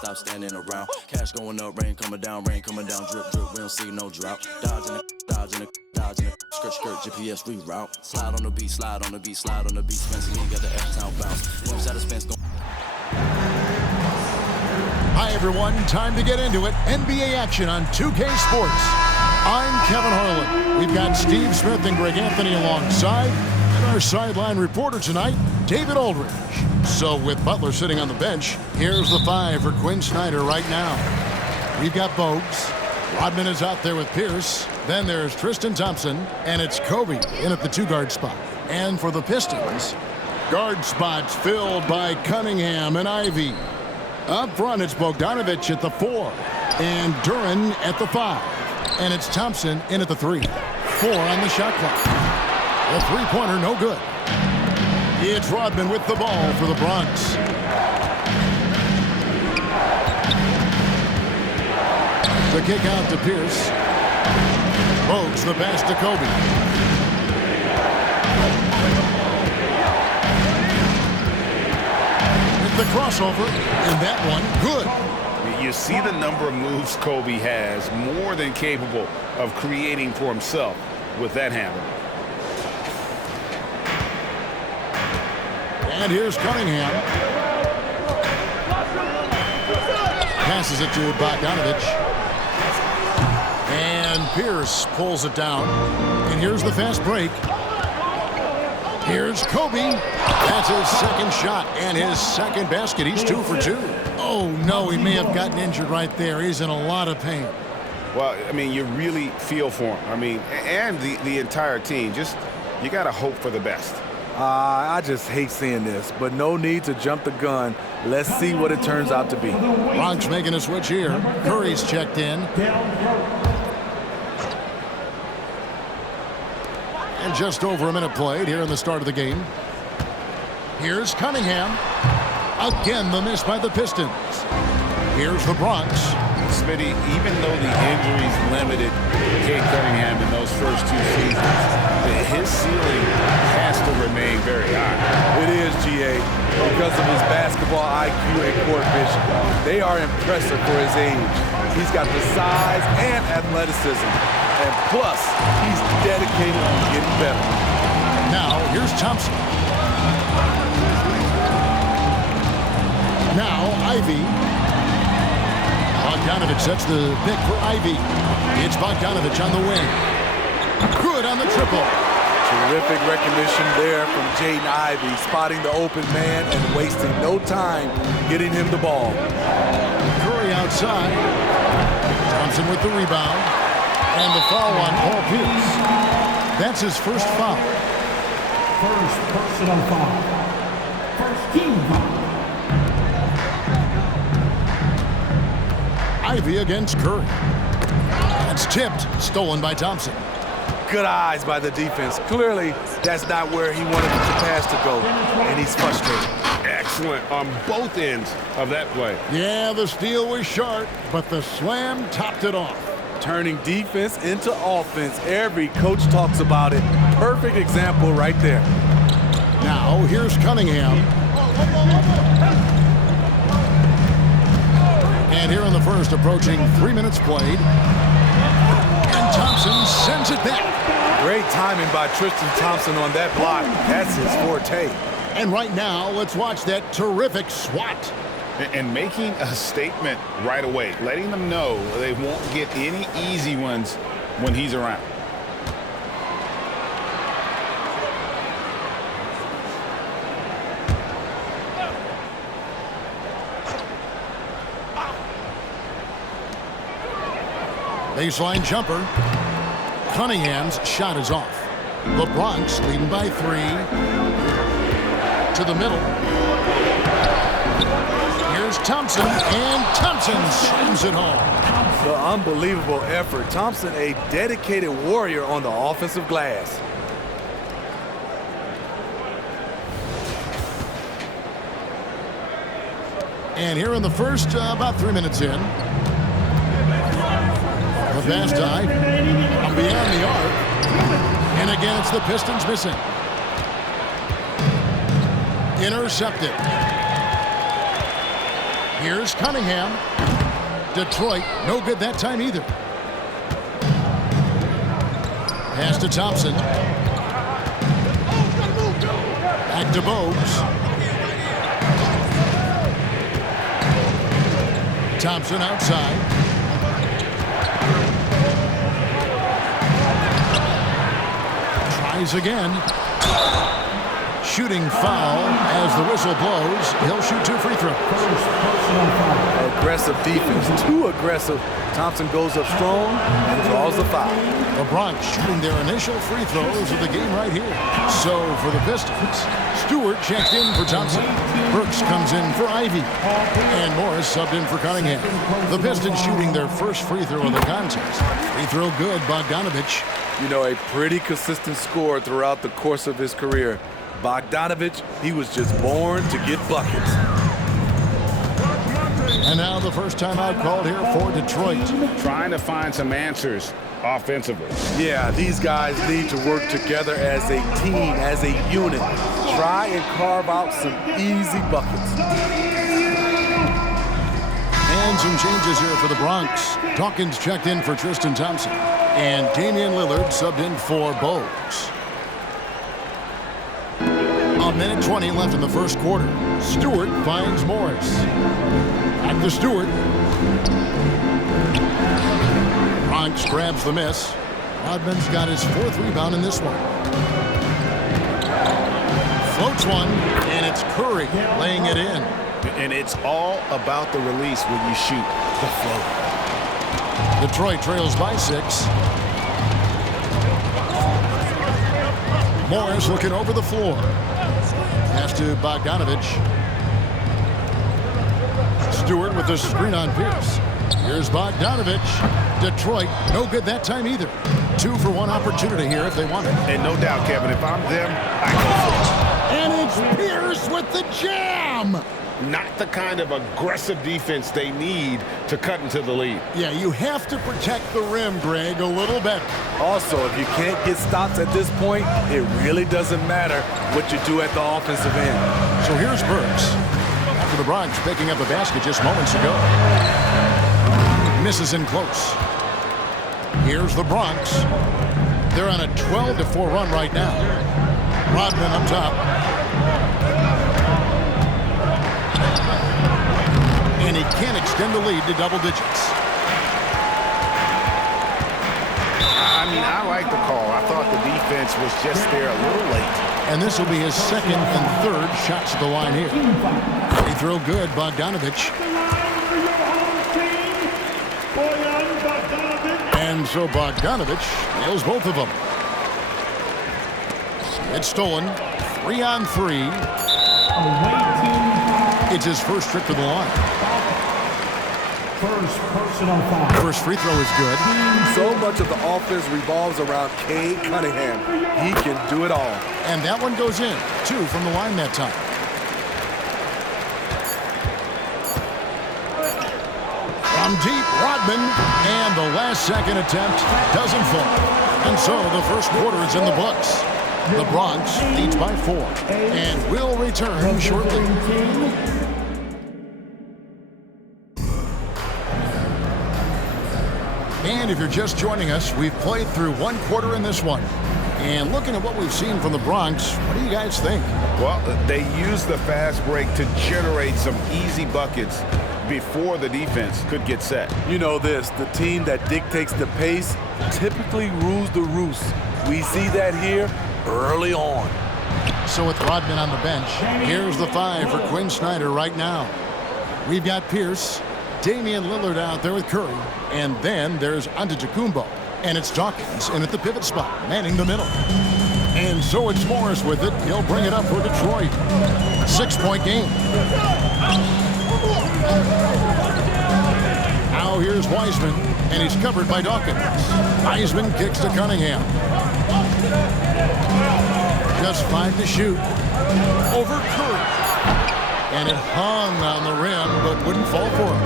stop standing around. Cash going up, rain coming down, drip, drip, we don't see no drought. Dodging it, skirt, GPS reroute. Slide on the beat, Spencer Lee got the F-Town bounce. One side of Spence Hi everyone, time to get into it. NBA action on 2K Sports. I'm Kevin Harlan. We've got Steve Smith and Greg Anthony alongside, and our sideline reporter tonight, David Aldridge. So with Butler sitting on the bench, here's the 5 for Quinn Snyder right now. We've got Bogues. Rodman is out there with Pierce. Then there's Tristan Thompson, and it's Kobe in at the 2-guard spot. And for the Pistons, guard spots filled by Cunningham and Ivy. Up front, it's Bogdanovic at the 4, and Duren at the 5. And it's Thompson in at the 3. 4 on the shot clock. The three-pointer, no good. It's Rodman with the ball for the Bronx. The kick out to Pierce. Bogues the pass to Kobe. The crossover, and that one good. You see the number of moves Kobe has, more than capable of creating for himself with that handle. And here's Cunningham. Passes it to Bogdanovic. And Pierce pulls it down. And here's the fast break. Here's Kobe. That's his second shot and his second basket. He's 2 for 2. Oh, no, he may have gotten injured right there. He's in a lot of pain. Well, I mean, you really feel for him. I mean, and the entire team. Just, you got to hope for the best. I just hate seeing this, but no need to jump the gun. Let's see what it turns out to be. Bronx making a switch here. Curry's checked in. And just over a minute played here in the start of the game. Here's Cunningham. Again, the miss by the Pistons. Here's the Bronx. Smitty, even though the injuries limited Cade Cunningham in those first 2 seasons, his ceiling has to remain very high. It is, GA, because of his basketball IQ and court vision. They are impressive for his age. He's got the size and athleticism. And plus, he's dedicated to getting better. Now, here's Thompson. Now, Ivy. Bogdanovic sets the pick for Ivy. It's Bogdanovic on the wing. Good on the triple. Terrific recognition there from Jaden Ivey, spotting the open man and wasting no time getting him the ball. Curry outside. Thompson with the rebound. And the foul on Paul Pierce. That's his first foul. First personal foul. First team foul. Ivy against Curry. That's tipped. Stolen by Thompson. Good eyes by the defense. Clearly, that's not where he wanted the pass to go, and he's frustrated. Excellent on both ends of that play. Yeah, the steal was sharp, but the slam topped it off. Turning defense into offense. Every coach talks about it. Perfect example right there. Now, here's Cunningham. And here in the first, approaching 3 minutes played. And Thompson sends it back. Great timing by Tristan Thompson on that block. That's his forte. And right now, let's watch that terrific swat. And making a statement right away, letting them know they won't get any easy ones when he's around. Baseline jumper. Cunningham's shot is off. The Bronx leading by 3. To the middle. Here's Thompson, and Thompson slams it home. The unbelievable effort. Thompson, a dedicated warrior on the offensive glass. And here in the first, about 3 minutes in. The pass dive from beyond the arc. And again, it's the Pistons missing. Intercepted. Here's Cunningham. Detroit, no good that time either. Pass to Thompson. Back to Bogues. Thompson outside. Tries again. Shooting foul as the whistle blows. He'll shoot 2 free throws. Aggressive defense, too aggressive. Thompson goes up strong and draws the foul. The Bronx shooting their initial free throws of the game right here. So for the Pistons, Stewart checked in for Thompson. Burks comes in for Ivy. And Morris subbed in for Cunningham. The Pistons shooting their first free throw of the contest. Free throw good, Bogdanovich. You know, a pretty consistent scorer throughout the course of his career. Bogdanovich, he was just born to get buckets. And now the first timeout called here for Detroit. Trying to find some answers offensively. Yeah, these guys need to work together as a team, as a unit. Try and carve out some easy buckets. And some changes here for the Bronx. Dawkins checked in for Tristan Thompson. And Damian Lillard subbed in for Bogues. A minute 20 left in the first quarter. Stewart finds Morris. Back to Stewart. Bronx grabs the miss. Rodman's got his 4th rebound in this one. Floats one, and it's Curry laying it in. And it's all about the release when you shoot the float. Detroit trails by 6. Morris looking over the floor. Pass to Bogdanovich. Stewart with the screen on Pierce. Here's Bogdanovich. Detroit, no good that time either. 2 for 1 opportunity here if they want it. And no doubt, Kevin, if I'm them, I go for it. And it's Pierce with the jam. Not the kind of aggressive defense they need to cut into the lead. Yeah, you have to protect the rim, Greg, a little better. Also, if you can't get stops at this point, it really doesn't matter what you do at the offensive end. So here's Burks. After the Bronx picking up a basket just moments ago. Misses in close. Here's the Bronx. They're on a 12-4 run right now. Rodman up top. And he can't extend the lead to double digits. I mean, I like the call. I thought the defense was just there a little late. And this will be his 2nd and 3rd shots at the line here. Free throw good, Bogdanovich. And so Bogdanovich nails both of them. It's stolen. 3-on-3. It's his first trip to the line. First personal foul. First free throw is good. So much of the offense revolves around Cade Cunningham. He can do it all. And that one goes in. 2 from the line that time. From deep, Rodman. And the last-second attempt doesn't fall. And so the first quarter is in the books. The Bronx leads by 4. And will return shortly. And if you're just joining us, we've played through 1 quarter in this one. And looking at what we've seen from the Bronx, what do you guys think? Well, they used the fast break to generate some easy buckets before the defense could get set. You know this, the team that dictates the pace typically rules the roost. We see that here early on. So with Rodman on the bench, here's the 5 for Quinn Snyder right now. We've got Pierce, Damian Lillard out there with Curry, and then there's Antetokounmpo. And it's Dawkins in at the pivot spot, manning the middle. And so it's Morris with it. He'll bring it up for Detroit. 6-point game. Now here's Wiseman, and he's covered by Dawkins. Wiseman kicks to Cunningham. Just 5 to shoot. Over Curry. And it hung on the rim, but wouldn't fall for him.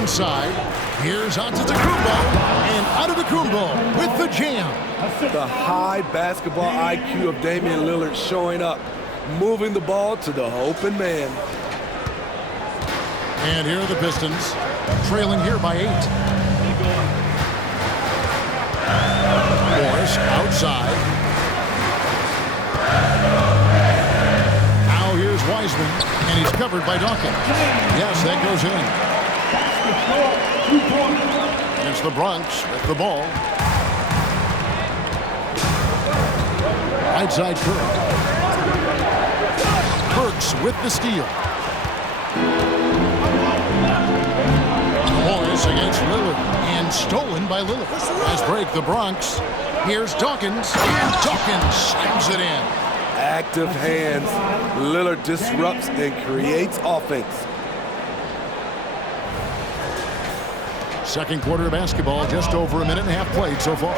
Inside, here's Antetokounmpo, and Antetokounmpo with the jam. The high basketball IQ of Damian Lillard showing up. moving the ball to the open man. And here are the Pistons, trailing here by 8. Morris outside. Now here's Wiseman, and he's covered by Dawkins. Yes, that goes in. Against the Bronx with the ball. Right side Kirk. Burks with the steal. Morris against Lillard, and stolen by Lillard. As break the Bronx. Here's Dawkins, and Dawkins slams it in. Active hands. Lillard disrupts and creates offense. Second quarter of basketball, just over a minute and a half played so far.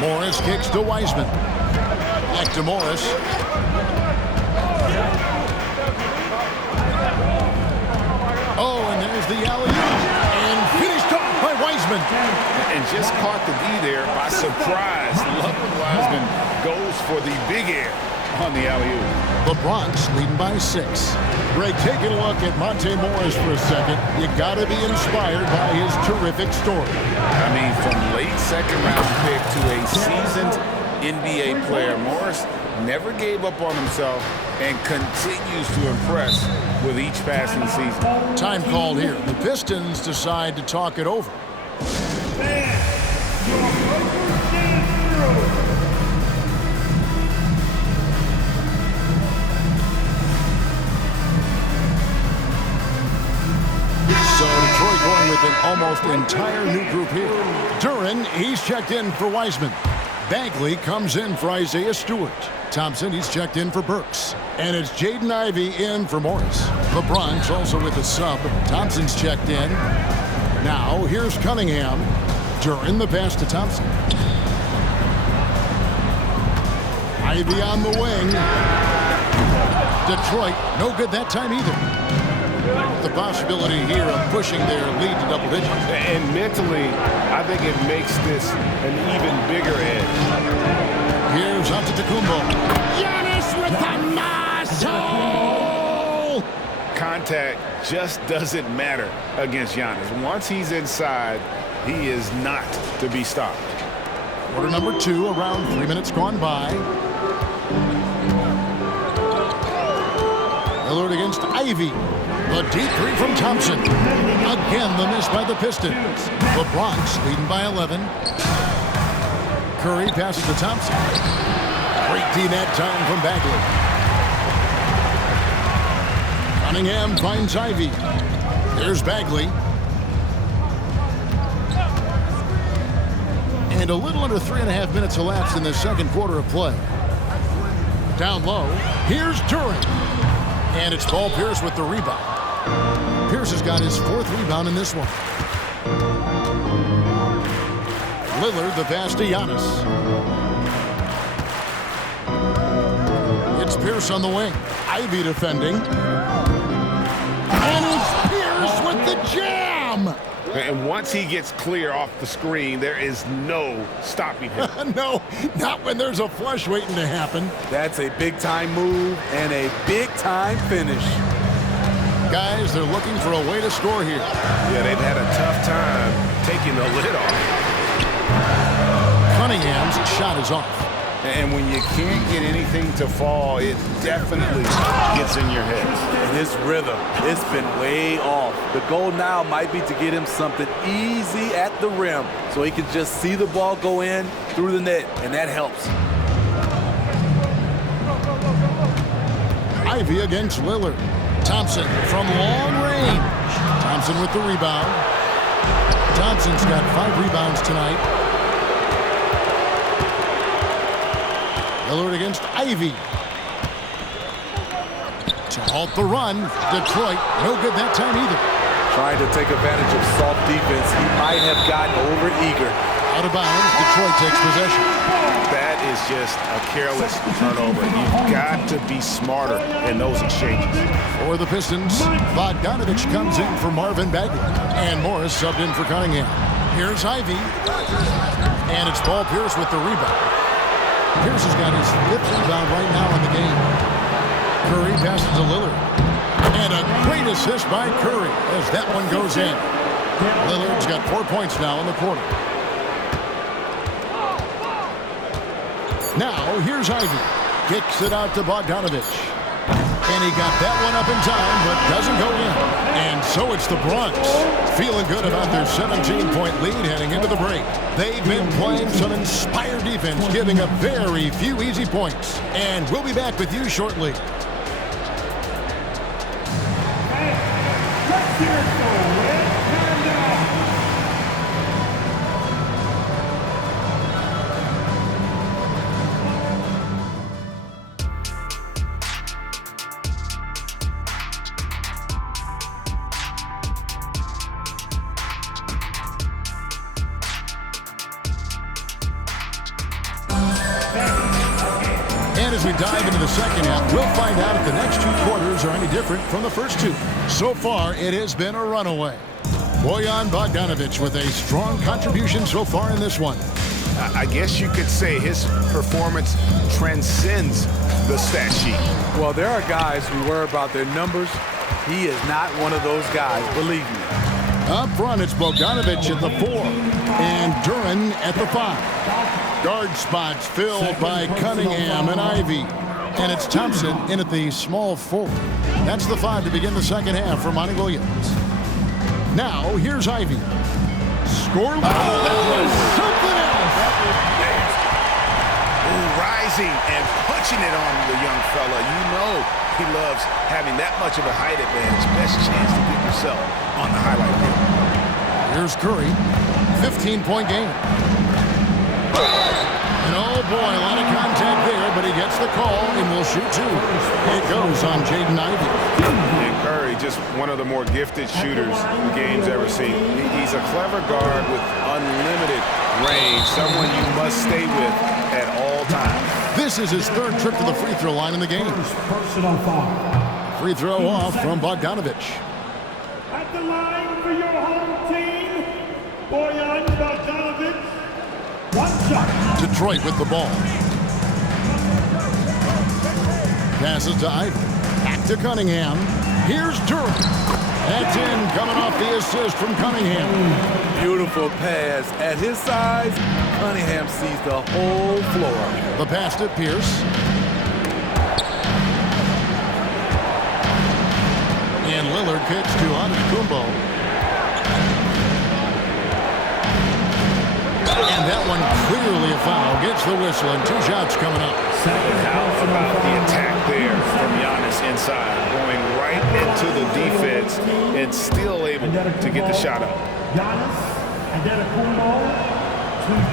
Morris kicks to Wiseman. Back to Morris. Oh, and there's the alley-oop. And finished up by Wiseman. And just caught the D there by surprise. Love when Wiseman goes for the big air on the alley-oop. The Bronx leading by 6. Greg, taking a look at Monte Morris for a second. You got to be inspired by his terrific story. I mean, from late second-round pick to a seasoned NBA player, Morris never gave up on himself and continues to impress with each passing season. Time called here. The Pistons decide to talk it over. So Detroit going with an almost entire new group here. Duren, he's checked in for Wiseman. Bagley comes in for Isaiah Stewart. Thompson, he's checked in for Burks. And it's Jaden Ivey in for Morris. The Bronx also with a sub. Thompson's checked in. Now, here's Cunningham. Duren, the pass to Thompson. Ivey on the wing. Detroit, no good that time either. The possibility here of pushing their lead to double digits. And mentally, I think it makes this an even bigger edge. Here's Antetokounmpo. Giannis with the muscle! Contact just doesn't matter against Giannis. Once he's inside, he is not to be stopped. Quarter number 2, around 3 minutes gone by. Lillard against Ivey. The deep three from Thompson. Again, the miss by the Pistons. The Bronx leading by 11. Curry passes to Thompson. Great D that time from Bagley. Cunningham finds Ivey. There's Bagley. And a little under 3.5 minutes elapsed in the second quarter of play. Down low, here's Duren. And it's Paul Pierce with the rebound. Pierce has got his 4th rebound in this one. Lillard, the pass to Giannis. It's Pierce on the wing. Ivey defending. And it's Pierce with the jam! And once he gets clear off the screen, there is no stopping him. No, not when there's a flush waiting to happen. That's a big-time move and a big-time finish. Guys, they're looking for a way to score here. Yeah, they've had a tough time taking the lid off. Cunningham's shot is off. And when you can't get anything to fall, it definitely gets in your head. And his rhythm, it's been way off. The goal now might be to get him something easy at the rim so he can just see the ball go in through the net, and that helps. Ivey against Lillard. Thompson from long range. Thompson with the rebound. Thompson's got 5 rebounds tonight. Lillard against Ivey. To halt the run. Detroit, no good that time either. Trying to take advantage of soft defense. He might have gotten over eager. Out of bounds, Detroit takes possession. That is just a careless turnover. You've got to be smarter in those exchanges. For the Pistons, Bogdanovich comes in for Marvin Bagley. And Morris subbed in for Cunningham. Here's Ivey. And it's Paul Pierce with the rebound. Pierce has got his 5th rebound right now in the game. Curry passes to Lillard. And a great assist by Curry as that one goes in. Lillard's got 4 points now in the quarter. Now, here's Ivey. Kicks it out to Bogdanovich. And he got that one up in time, but doesn't go in. And so it's the Bronx feeling good about their 17-point lead heading into the break. They've been playing some inspired defense, giving up very few easy points. And we'll be back with you shortly. Let's hear it go, Red Panda. And as we dive into the second half, we'll find out if the next 2 quarters are any different from the first 2. So far, it has been a runaway. Bojan Bogdanovich with a strong contribution so far in this one. I guess you could say his performance transcends the stat sheet. Well, there are guys who worry about their numbers. He is not one of those guys, believe me. Up front, it's Bogdanovich at the 4 and Duren at the 5. Guard spots filled by Cunningham and Ivey. And it's Thompson in at the small 4. That's the 5 to begin the second half for Monty Williams. Now, here's Ivey. Score. Oh, that was something else. Rising and punching it on the young fella. You know he loves having that much of a height advantage. Best chance to get yourself on the highlight reel. Here's Curry. 15-point game. And oh boy, a lot of contact there, but he gets the call and will shoot 2. It goes on Jaden Ivey. And Curry, just one of the more gifted shooters the game's ever seen. He's a clever guard with unlimited range, someone you must stay with at all times. This is his 3rd trip to the free throw line in the game. Personal foul. Free throw off from Bogdanovich. At the line for your home team, Bojan Bogdanovich. 1 shot. Detroit with the ball. Passes to Ivey. Back to Cunningham. Here's Duren. That's in, coming off the assist from Cunningham. Beautiful pass. At his size, Cunningham sees the whole floor. The pass to Pierce. And Lillard kicks to Antetokounmpo. And that one clearly a foul. Gets the whistle and 2 shots coming up. How about the attack there from Giannis inside, going right into the defense and still able to get the shot up. Giannis Antetokounmpo.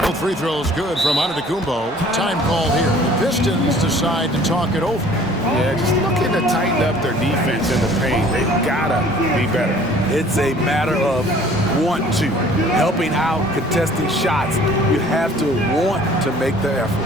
Both free throws good from Antetokounmpo. Time called here. The Pistons decide to talk it over. Yeah, just looking to tighten up their defense in the paint. They've got to be better. It's a matter of want to. Helping out, contesting shots. You have to want to make the effort.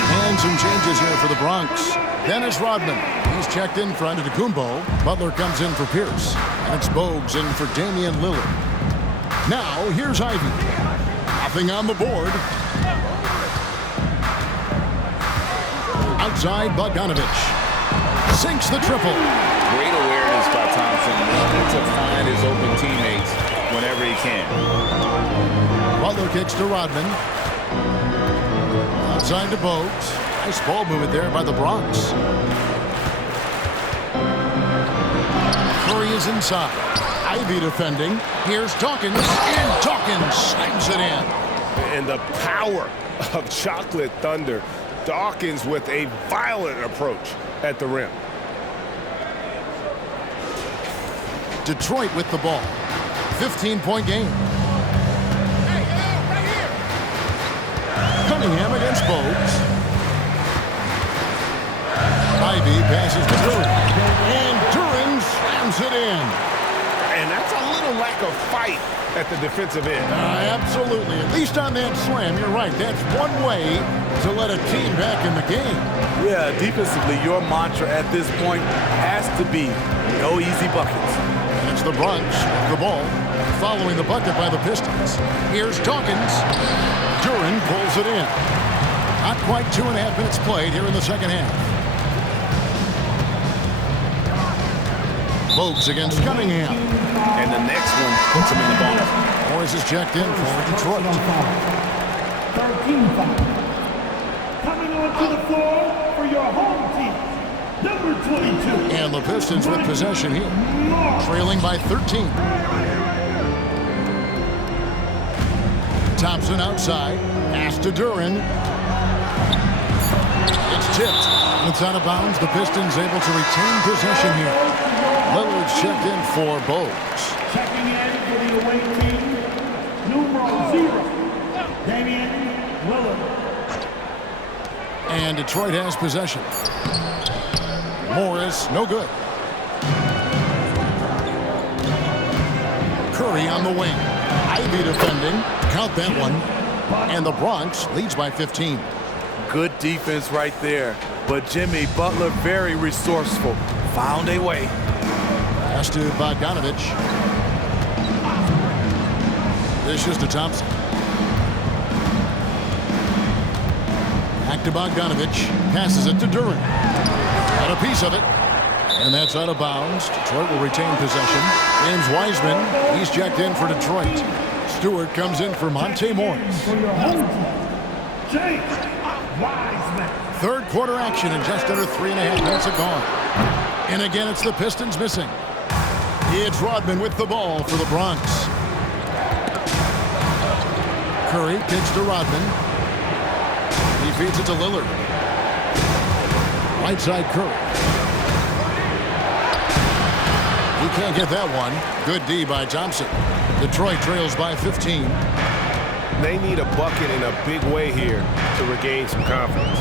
And some changes here for the Bronx. Dennis Rodman. He's checked in for Antetokounmpo. Butler comes in for Pierce. And it's Bogues in for Damian Lillard. Now, here's Ivey. Nothing on the board. Outside, Bogdanovich. Sinks the triple. Great awareness by Thompson. Looking to find his open teammates whenever he can. Butler kicks to Rodman. Outside to Bogues. Nice ball movement there by the Bronx. Curry is inside. Ivey defending. Here's Dawkins. And Dawkins slams it in. And the power of Chocolate Thunder. Dawkins with a violent approach at the rim. Detroit with the ball. 15-point game. Cunningham against Bogues. Ivey passes to Duren. And Duren slams it in. And that's a little lack of fight at the defensive end. Absolutely. At least on that slam, you're right. That's one way to let a team back in the game. Yeah, defensively, your mantra at this point has to be no easy buckets. And it's the Bronx with the ball. following the bucket by the Pistons. Here's Dawkins. Duren pulls it in. Not quite 2.5 minutes played here in the second half. Bogues against Cunningham. And the next one puts him in the bonus. Morris is checked in for Detroit. 13 foul. Coming onto the floor for your home team, number 22. And the Pistons with possession here, trailing by 13. Thompson outside, pass to Duren. It's tipped. It's out of bounds. The Pistons able to retain possession here. Lillard's checked in for Bogues. Checking in for the away team, numero 0, Damian Lillard. And Detroit has possession. Morris, no good. Curry on the wing. Ivy defending. Count that one. And the Bronx leads by 15. Good defense right there. But Jimmy Butler very resourceful. Found a way. Pass to Bogdanovic. Dishes to Thompson. Back to Bogdanovic. Passes it to Duren. Got a piece of it. And that's out of bounds. Detroit will retain possession. James Wiseman, he's checked in for Detroit. Stewart comes in for Monte Morris. For your home team, James Wiseman. Third quarter action and just under 3.5 minutes are gone. And again, it's the Pistons missing. It's Rodman with the ball for the Bronx. Curry kicks to Rodman. He feeds it to Lillard. Right side Curry. He can't get that one. Good D by Thompson. Detroit trails by 15. They need a bucket in a big way here to regain some confidence.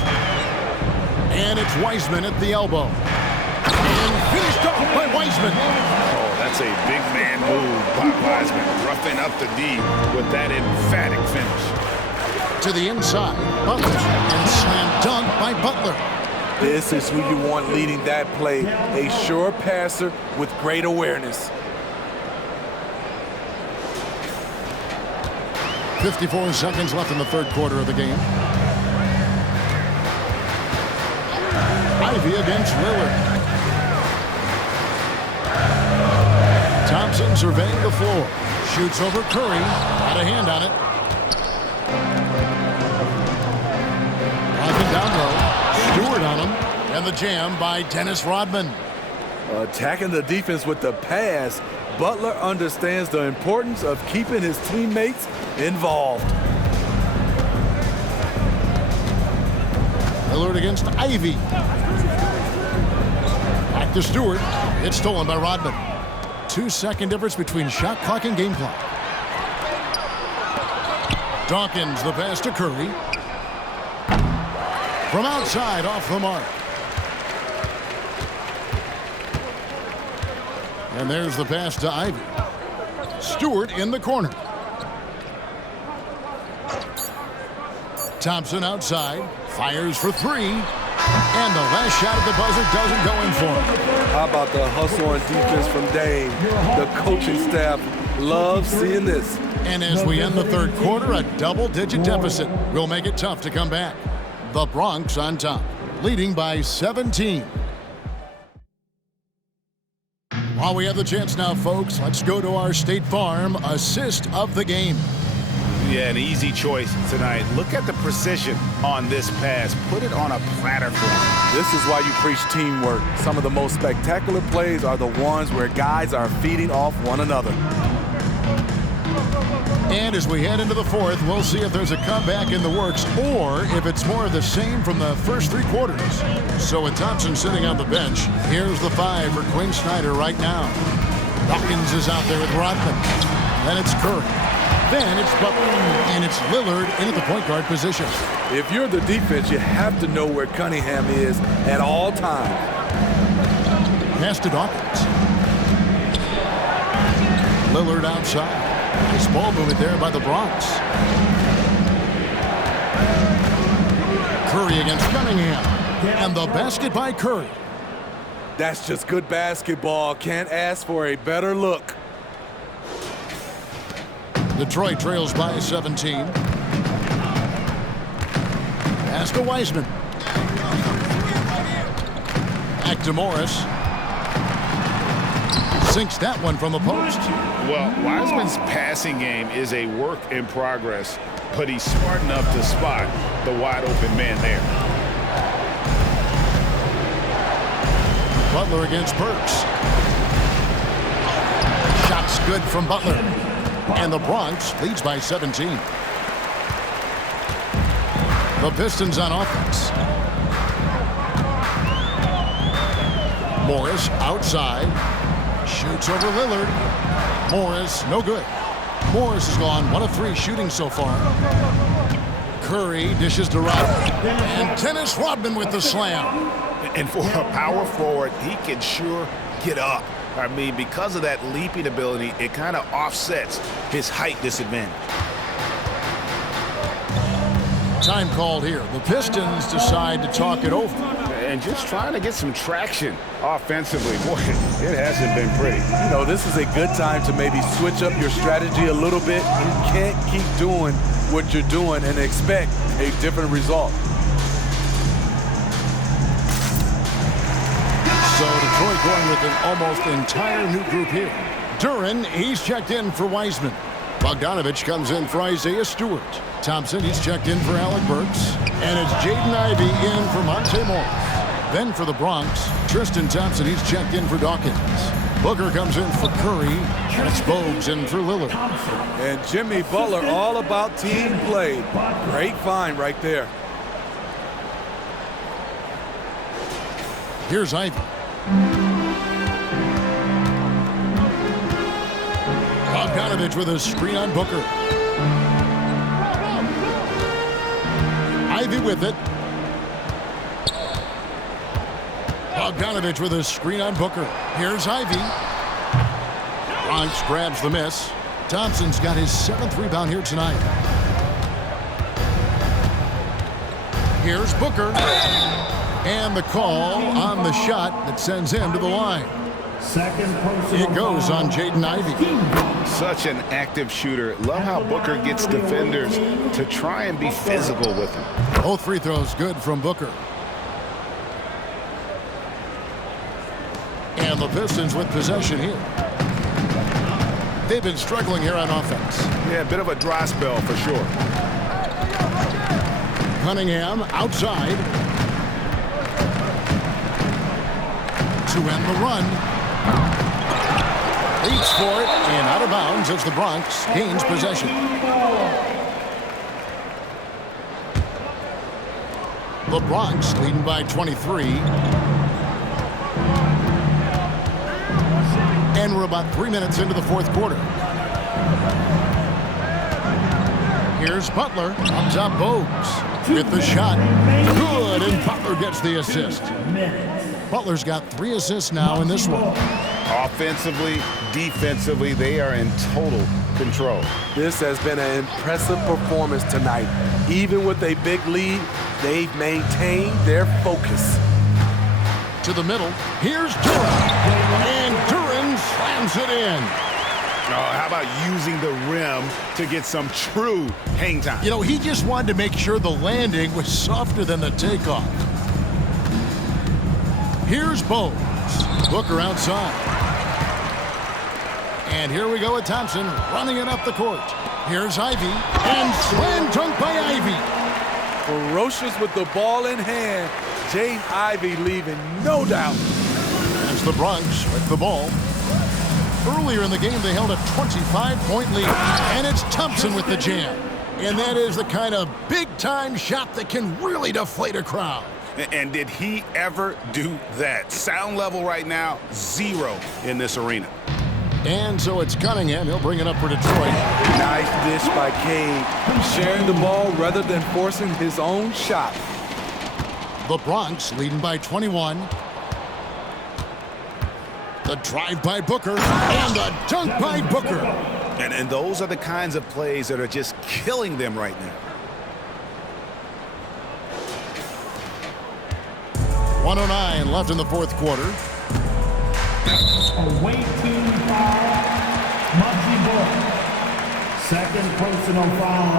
And it's Wiseman at the elbow. And finished off by Wiseman. Oh, that's a big man move by Wiseman. Roughing up the D with that emphatic finish. To the inside, Butler. And slam dunk by Butler. This is who you want leading that play. A sure passer with great awareness. 54 seconds left in the third quarter of the game. Ivy against Lillard. Thompson surveying the floor. Shoots over Curry. Got a hand on it. Driving down low. Stewart on him. And the jam by Dennis Rodman. Attacking the defense with the pass. Butler understands the importance of keeping his teammates involved. Lillard against Ivy. Back to Stewart. It's stolen by Rodman. 2-second difference between shot clock and game clock. Dawkins, the pass to Curry. From outside, off the mark. And there's the pass to Ivy. Stewart in the corner. Thompson outside. Fires for three. And the last shot at the buzzer doesn't go in for him. How about the hustle on defense from Dame? The coaching staff loves seeing this. And as we end the third quarter, a double-digit deficit will make it tough to come back. The Bronx on top, leading by 17. While we have the chance now, folks, let's go to our State Farm assist of the game. Yeah, an easy choice tonight. Look at the precision on this pass. Put it on a platter for him. This is why you preach teamwork. Some of the most spectacular plays are the ones where guys are feeding off one another. And as we head into the fourth, we'll see if there's a comeback in the works or if it's more of the same from the first three quarters. So with Thompson sitting on the bench, here's the 5 for Quinn Snyder right now. Dawkins is out there with Rodman. Then it's Curry. Then it's Butler. And it's Lillard in at the point guard position. If you're the defense, you have to know where Cunningham is at all times. Pass to Dawkins. Lillard outside. Nice ball movement there by the Bronx. Curry against Cunningham. And the basket by Curry. That's just good basketball. Can't ask for a better look. Detroit trails by 17. Pass to Wiseman. Back to Morris. Sinks that one from the post. Well, Wiseman's passing game is a work in progress, but he's smart enough to spot the wide open man there. Butler against Burks. Shots good from Butler. And the Bronx leads by 17. The Pistons on offense. Morris outside. Shoots over Lillard. Morris, no good. Morris has gone 1 of 3 shooting so far. Curry dishes to Rodman. And Dennis Rodman with the slam. And for a power forward, he can sure get up. I mean, because of that leaping ability, it kind of offsets his height disadvantage. Time called here. The Pistons decide to talk it over. And just trying to get some traction offensively. Boy, it hasn't been pretty. You know, this is a good time to maybe switch up your strategy a little bit. You can't keep doing what you're doing and expect a different result. So Detroit going with an almost entire new group here. Duren, he's checked in for Wiseman. Bogdanovich comes in for Isaiah Stewart. Thompson, he's checked in for Alec Burks. And it's Jaden Ivey in for Monte Morris. Then for the Bronx, Tristan Thompson, he's checked in for Dawkins. Booker comes in for Curry. And it's Bogues in for Lillard. And Jimmy Butler, all about team play. Great find right there. Here's Ivey. Bogdanovich with a screen on Booker. Ivey with it. Bogdanovich with a screen on Booker. Here's Ivey. Bronx grabs the miss. Thompson's got his 7th rebound here tonight. Here's Booker. And the call on the shot that sends him to the line. It goes on Jaden Ivey. Such an active shooter. Love how Booker gets defenders to try and be physical with him. Both free throws good from Booker. And the Pistons with possession here. They've been struggling here on offense. Yeah, a bit of a dry spell for sure. Cunningham outside. To end the run. Reach for it and out of bounds as the Bronx gains possession. The Bronx leading by 23. And we're about 3 minutes into the 4th quarter. Here's Butler on top. Bogues with the shot. Good, and Butler gets the assist. Butler's got 3 assists now in this one. Offensively, defensively, they are in total control. This has been an impressive performance tonight. Even with a big lead, they've maintained their focus. To the middle, here's Duren. And Duren slams it in. How about using the rim to get some true hang time? You know, he just wanted to make sure the landing was softer than the takeoff. Here's Bogues. Booker outside. And here we go with Thompson running it up the court. Here's Ivey. And slam dunk by Ivey. Ferocious with the ball in hand. Jaden Ivey leaving no doubt. As the Bronx with the ball. Earlier in the game, they held a 25-point lead. And it's Thompson with the jam. And that is the kind of big-time shot that can really deflate a crowd. And did he ever do that? Sound level right now, 0 in this arena. And so it's Cunningham. He'll bring it up for Detroit. Nice dish by Cade. Sharing the ball rather than forcing his own shot. The Bronx leading by 21. The drive by Booker. And the dunk by Booker. And those are the kinds of plays that are just killing them right now. 1:09 left in the 4th quarter. Away team foul, Muggsy Bogues. Second personal foul.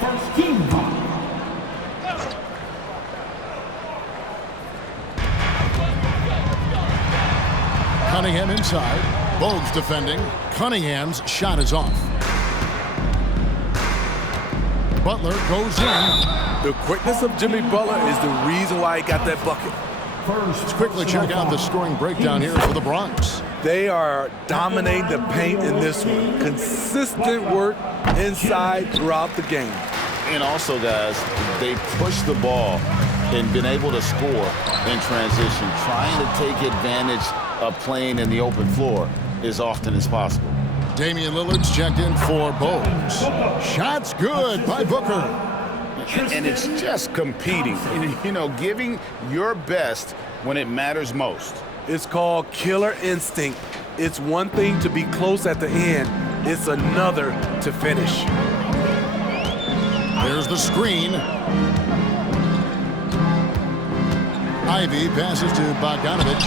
First team foul. Cunningham inside. Bogues defending. Cunningham's shot is off. Butler goes in. The quickness of Jimmy Butler is the reason why he got that bucket. Let's quickly check out the scoring breakdown here for the Bronx. They are dominating the paint in this one. Consistent work inside throughout the game. And also, guys, they push the ball and been able to score in transition, trying to take advantage of playing in the open floor as often as possible. Damian Lillard's checked in for Bogues. Shot's good by Booker. And it's just competing, you know, giving your best when it matters most. It's called killer instinct. It's one thing to be close at the end. It's another to finish. There's the screen. Ivy passes to Bogdanovich.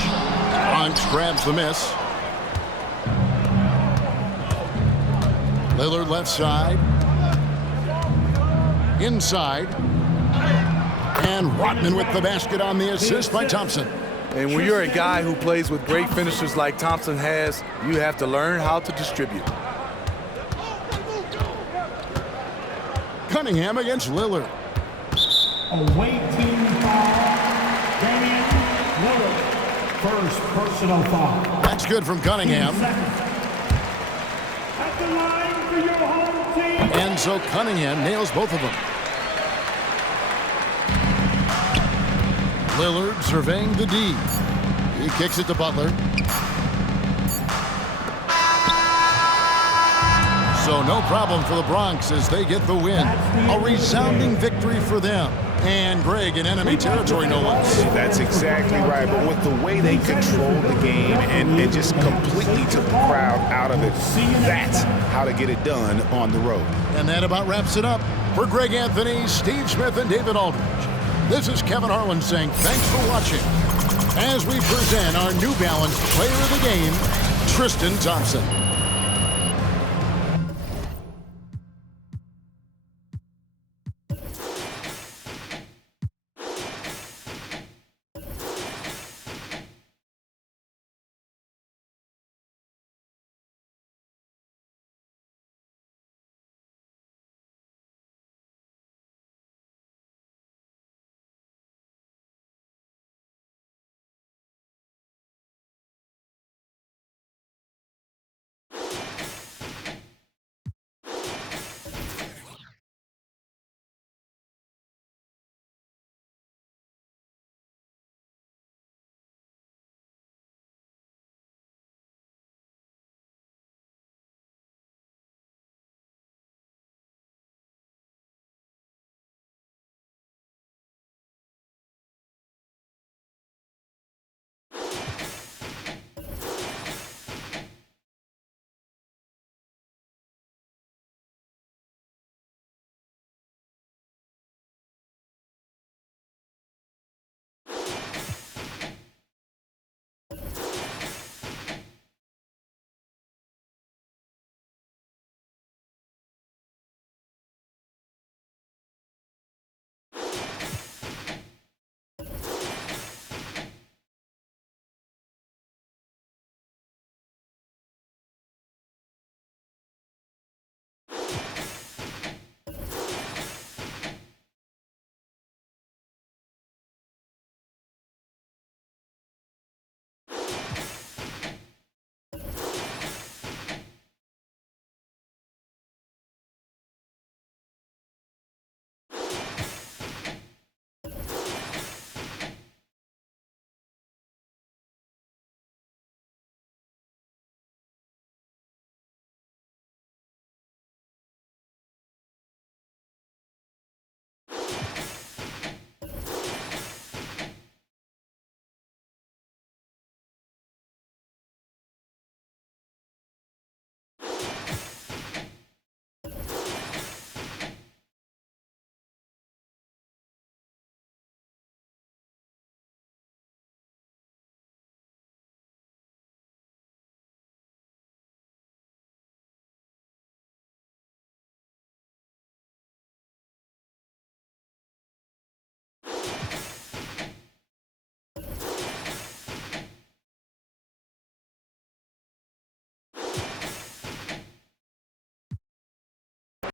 Bronx grabs the miss. Lillard left side. Inside. And Rodman with the basket on the assist by Thompson. And when you're a guy who plays with great finishers like Thompson has, you have to learn how to distribute. Cunningham against Lillard. Away team foul. Damian Lillard. First personal foul. That's good from Cunningham. At the line for your home team. And so Cunningham nails both of them. Lillard surveying the D. He kicks it to Butler. So no problem for the Bronx as they get the win. A resounding victory for them. And Greg in enemy territory, no less. That's exactly right. But with the way they controlled the game and just completely took the crowd out of it, that's how to get it done on the road. And that about wraps it up. For Greg Anthony, Steve Smith, and David Aldridge, this is Kevin Harlan saying thanks for watching as we present our New Balance Player of the Game, Tristan Thompson.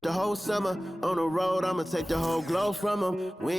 the whole summer. On the road, I'ma take the whole globe from them.